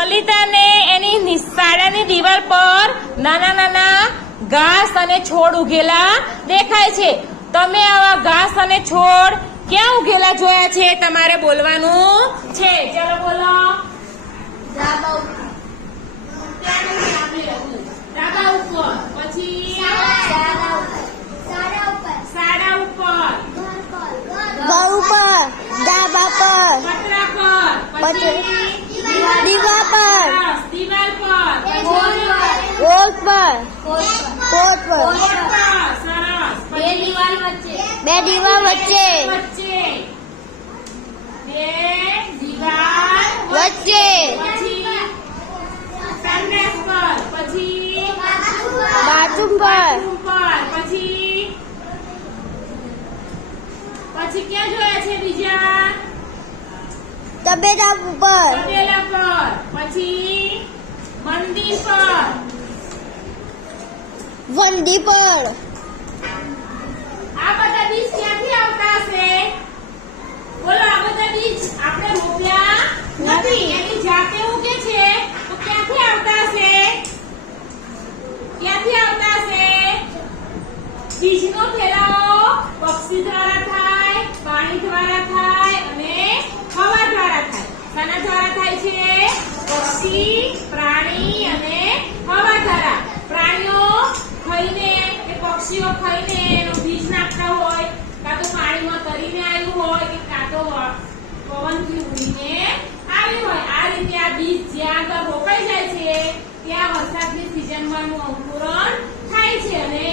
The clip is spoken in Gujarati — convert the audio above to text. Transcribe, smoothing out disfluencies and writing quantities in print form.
લલિતાને એની શાળાની દિવાલ પર નાના નાના ઘાસ અને છોડ ઉગેલા દેખાય છે. તમે આવા ઘાસ અને છોડ ક્યાં ઉગેલા જોયા છે? તમારે બોલવાનું છે. ચાલો બોલો. ધાબા ઉપર. પછી શાળા ઉપર, ઘર ઉપર, ધાબા પર, પતરા પર, દીવાલ પર, દિવાલ પર, રોડ પર, કોટ પર, સરસ. બે દિવાલ વચ્ચે, વચ્ચે બે દિવાલ વચ્ચે, પછી સંડાસ પર, પછી બાથરૂમ પર, પછી ક્યાં જોયા છે બીજા? તબેલા ઉપર, તબેલા પર, પછી મંદિર પર, વંદી પર. આ બધા બીજ ક્યાંથી આવતા હશે? બોલો. આ બધા બીજ આપણે રોપ્યા નથી, એની જાતે ઉગે છે. તો ક્યાંથી આવતા હશે? ક્યાંથી આવતા હશે? બીજનો ફેલાવો પક્ષી દ્વારા થાય, પાણી દ્વારા થાય અને હવા દ્વારા થાય. શાના દ્વારા થાય છે? પક્ષી, પ્રાણી અને હવા દ્વારા. પ્રાણીઓ ખાઈને કે પક્ષીઓ ખાઈને એનો બીજ નાખતા હોય, કાં તો પાણીમાં તરીને આવ્યું હોય કે કાં તો પવનથી ઉડીને આવ્યું હોય. આ રીતે આ બીજ જ્યાં આગળ રોપાઈ જાય છે ત્યાં વરસાદની સિઝનમાં અંકુરણ થાય છે અને